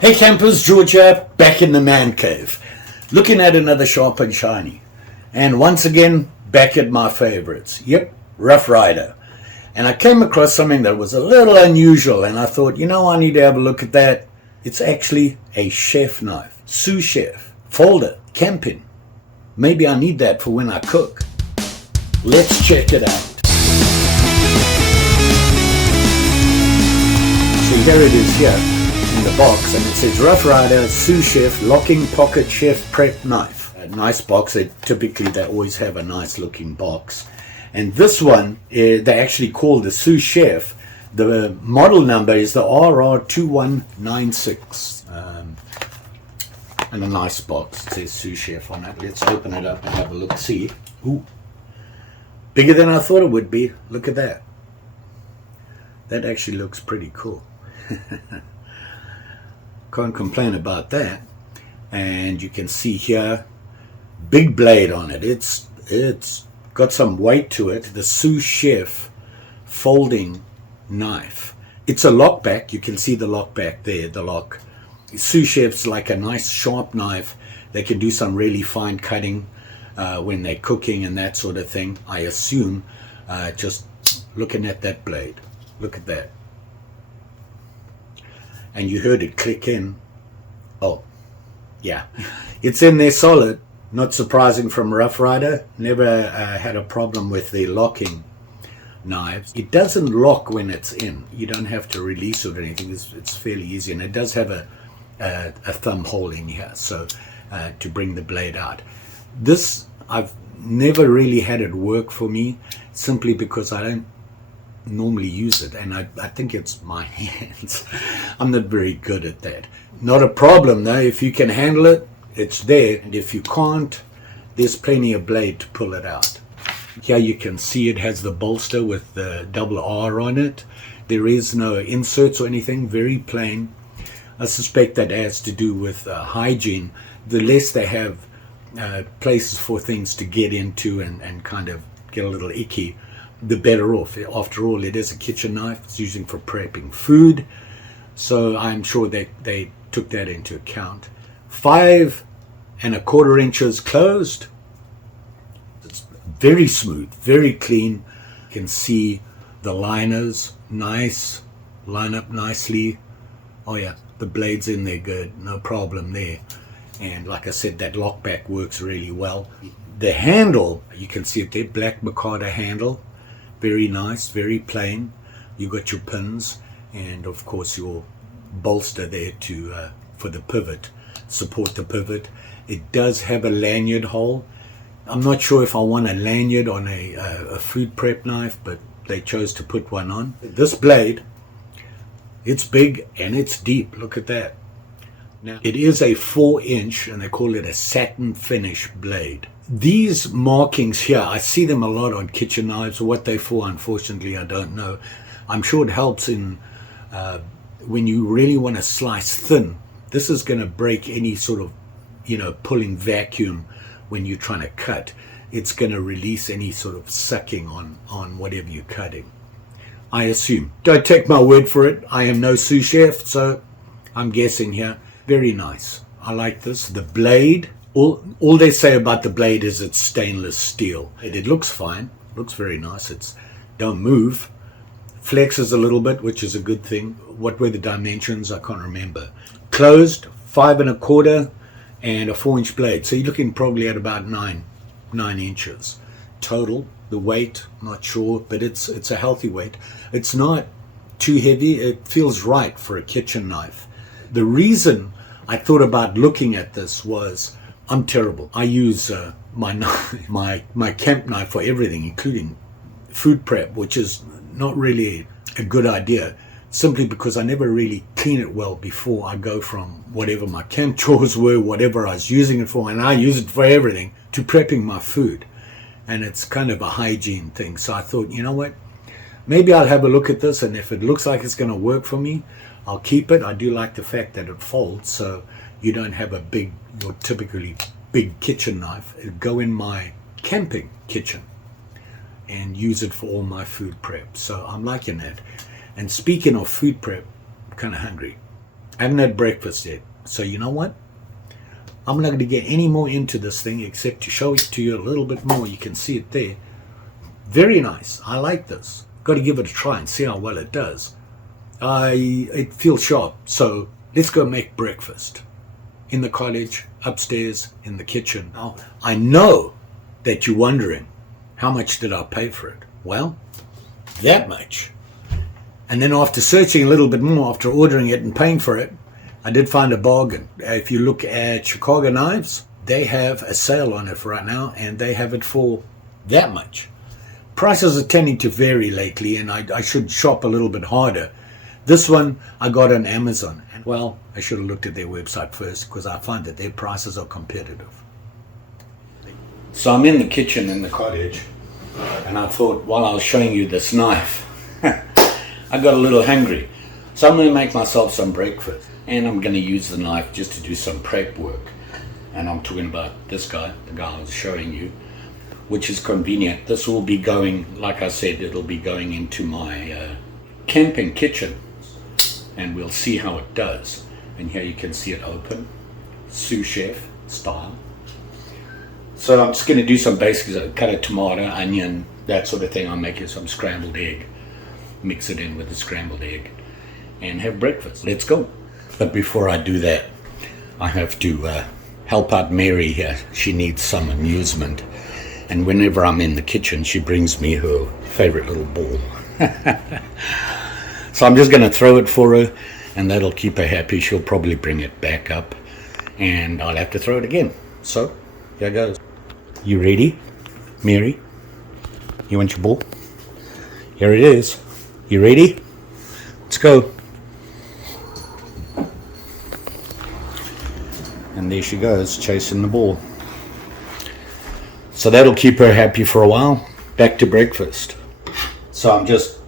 Hey campers, Georgia, back in the man cave, looking at another sharp and shiny, and once again back at my favorites. Yep, Rough Ryder. And I came across something that was a little unusual, and I thought, I need to have a look at that. It's actually a chef knife, Sous chef, folder, camping. Maybe I need that for when I cook. Let's check it out. So here it is here in the box, and it says Rough Ryder Sous Chef Locking Pocket Chef Prep Knife. A nice box. They always have a nice looking box, and this one they actually call the Sous Chef. The model number is the RR2196, and a nice box. It says Sous Chef on it. Let's open it up and have a look. See, ooh, bigger than I thought it would be. Look at that. That actually looks pretty cool. Can't complain about that. And you can see here, big blade on it. It's got some weight to it. The Sous Chef folding knife. It's a lockback. You can see the lockback there, the lock. Sous Chef's like a nice sharp knife. They can do some really fine cutting when they're cooking and that sort of thing, I assume. Just looking at that blade. Look at that. And you heard it click in. Oh, yeah. It's in there solid. Not surprising from Rough Ryder. Never had a problem with the locking knives. It doesn't lock when it's in. You don't have to release it or anything. It's fairly easy. And it does have a thumb hole in here, so to bring the blade out. This, I've never really had it work for me, simply because I don't normally use it, and I think it's my hands. I'm not very good at that. Not a problem though. If you can handle it, it's there, and if you can't, there's plenty of blade to pull it out. Here you can see it has the bolster with the double R on it. There is no inserts or anything, very plain. I suspect that has to do with hygiene. The less they have places for things to get into and kind of get a little icky, the better off. After all, it is a kitchen knife. It's used for prepping food, so I'm sure they took that into account. 5 1/4 inches closed. It's very smooth, very clean. You can see the liners, nice, line up nicely. Oh yeah, the blade's in there good, no problem there. And like I said, that lockback works really well. The handle, you can see it there, black micarta handle. Very nice, very plain. You got your pins, and of course your bolster there to for the pivot, support the pivot. It does have a lanyard hole. I'm not sure if I want a lanyard on a food prep knife, but they chose to put one on. This blade, it's big and it's deep. Look at that. Now, it is a 4-inch, and they call it a satin finish blade. These markings here, I see them a lot on kitchen knives. What they're for, unfortunately, I don't know. I'm sure it helps in when you really want to slice thin. This is going to break any sort of, pulling vacuum when you're trying to cut. It's going to release any sort of sucking on whatever you're cutting, I assume. Don't take my word for it. I am no sous chef, so I'm guessing here. Very nice. I like this. The blade, all they say about the blade is it's stainless steel. It looks fine. Looks very nice. It's don't move. Flexes a little bit, which is a good thing. What were the dimensions? I can't remember. Closed, 5 1/4 and a 4-inch blade. So you're looking probably at about 9 inches total. The weight, not sure, but it's a healthy weight. It's not too heavy. It feels right for a kitchen knife. The reason I thought about looking at this was I'm terrible. I use my camp knife for everything, including food prep, which is not really a good idea, simply because I never really clean it well before I go from whatever my camp chores were, whatever I was using it for, and I use it for everything, to prepping my food. And it's kind of a hygiene thing. So I thought, you know what? Maybe I'll have a look at this, and if it looks like it's going to work for me, I'll keep it. I do like the fact that it folds, so you don't have your typically big kitchen knife. It'll go in my camping kitchen and use it for all my food prep. So I'm liking that. And speaking of food prep, I'm kind of hungry. I haven't had breakfast yet. So you know what? I'm not going to get any more into this thing except to show it to you a little bit more. You can see it there. Very nice. I like this. Got to give it a try and see how well it does. It feels sharp. So let's go make breakfast. In the cottage, upstairs, in the kitchen. Now, I know that you're wondering, how much did I pay for it? Well, that much. And then after searching a little bit more, after ordering it and paying for it, I did find a bargain. If you look at Chicago Knives, they have a sale on it right now, and they have it for that much. Prices are tending to vary lately, and I should shop a little bit harder. This one I got on Amazon. And well, I should have looked at their website first, because I find that their prices are competitive. So I'm in the kitchen in the cottage, and I thought while I was showing you this knife, I got a little hungry. So I'm going to make myself some breakfast, and I'm going to use the knife just to do some prep work. And I'm talking about this guy, the guy I was showing you, which is convenient. This will be going, like I said, it'll be going into my camping kitchen, and we'll see how it does. And here you can see it open, sous chef style. So I'm just going to do some basics, cut a tomato, onion, that sort of thing. I'm making some scrambled egg, mix it in with the scrambled egg, and have breakfast. Let's go. But before I do that, I have to help out Mary here. She needs some amusement, and whenever I'm in the kitchen, she brings me her favorite little ball. So I'm just going to throw it for her, and that'll keep her happy. She'll probably bring it back up, and I'll have to throw it again. So here goes. You ready, Mary? You want your ball? Here it is. You ready? Let's go. And there she goes, chasing the ball. So that'll keep her happy for a while. Back to breakfast. So I'm just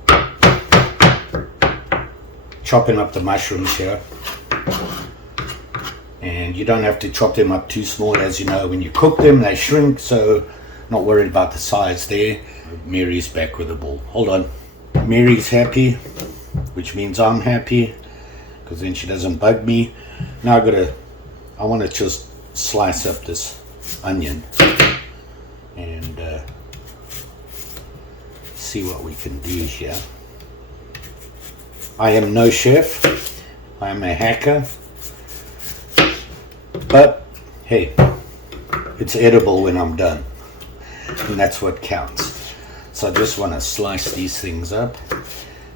chopping up the mushrooms here. And you don't have to chop them up too small. As you know, when you cook them, they shrink. So not worried about the size there. Mary's back with the ball. Hold on. Mary's happy, which means I'm happy, because then she doesn't bug me. Now I want to just slice up this onion and see what we can do here. I am no chef. I am a hacker. But hey, it's edible when I'm done, and that's what counts. So I just want to slice these things up,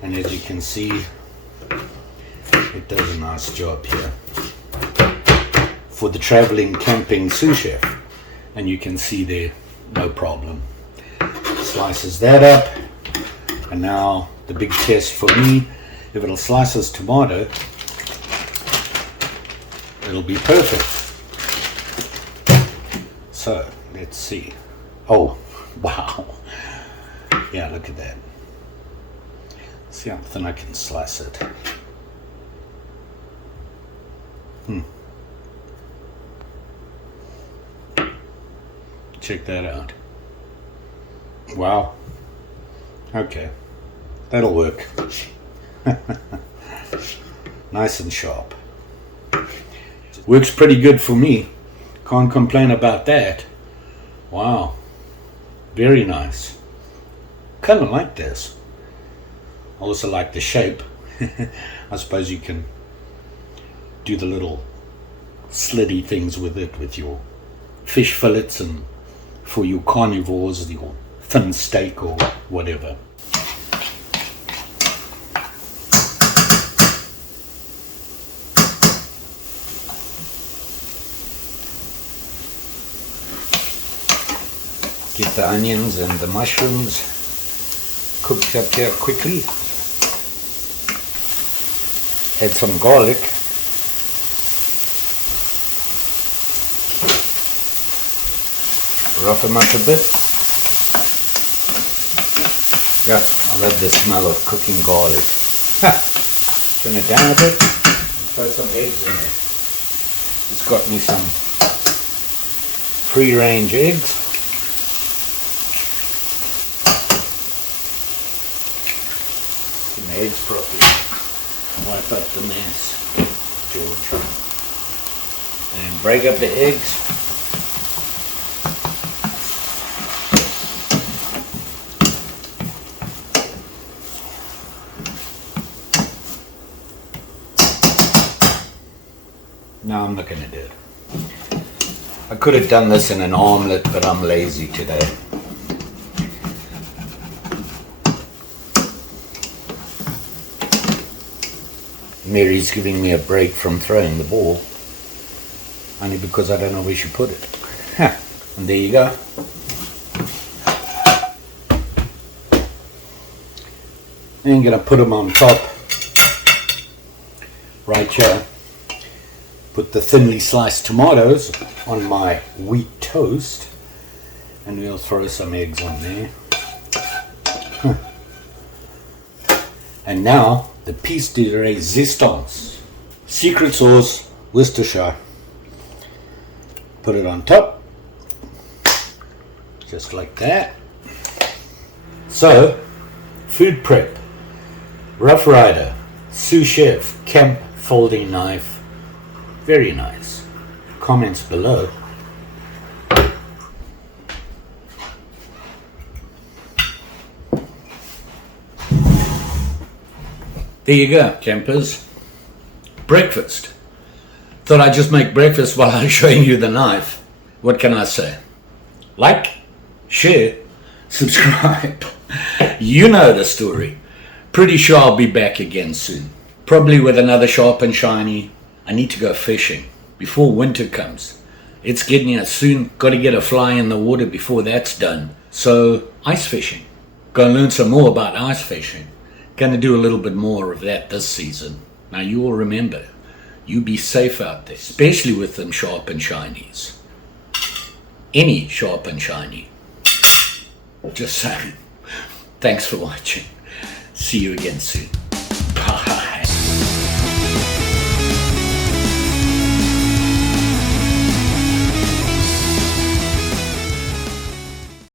and as you can see, it does a nice job here for the traveling camping sous chef. And you can see there, no problem. Slices that up, and now the big test for me, if it'll slice this tomato, it'll be perfect. So let's see. Oh, wow. Yeah, look at that. See how thin I can slice it. Check that out. Wow. Okay. That'll work. Nice and sharp. Works pretty good for me. Can't complain about that. Wow. Very nice. Kind of like this. I also like the shape. I suppose you can do the little slitty things with it, with your fish fillets, and for your carnivores, your thin steak or whatever. Get the onions and the mushrooms cooked up here quickly. Add some garlic. Rough them up a bit. Yeah, I love the smell of cooking garlic. Turn it down a bit and throw some eggs in there. Just got me some free-range eggs. Eggs properly. Wipe up the mess. George. And break up the eggs. No, I'm not going to do it. I could have done this in an omelette, but I'm lazy today. Mary's giving me a break from throwing the ball, only because I don't know where she put it. And there you go. And I'm going to put them on top, right here. Put the thinly sliced tomatoes on my wheat toast, and we'll throw some eggs on there. And now the piece de resistance, secret sauce, Worcestershire. Put it on top, just like that. So, food prep, Rough Ryder, Sous Chef, Camp folding knife. Very nice. Comments below. There you go, campers. Breakfast. Thought I'd just make breakfast while I'm showing you the knife. What can I say? Like, share, subscribe. You know the story. Pretty sure I'll be back again soon. Probably with another sharp and shiny. I need to go fishing before winter comes. It's getting here soon. Got to get a fly in the water before that's done. So, ice fishing. Gonna learn some more about ice fishing. Gonna do a little bit more of that this season. Now you all remember, you be safe out there, especially with them sharp and shinies. Any sharp and shiny. Just saying. Thanks for watching. See you again soon.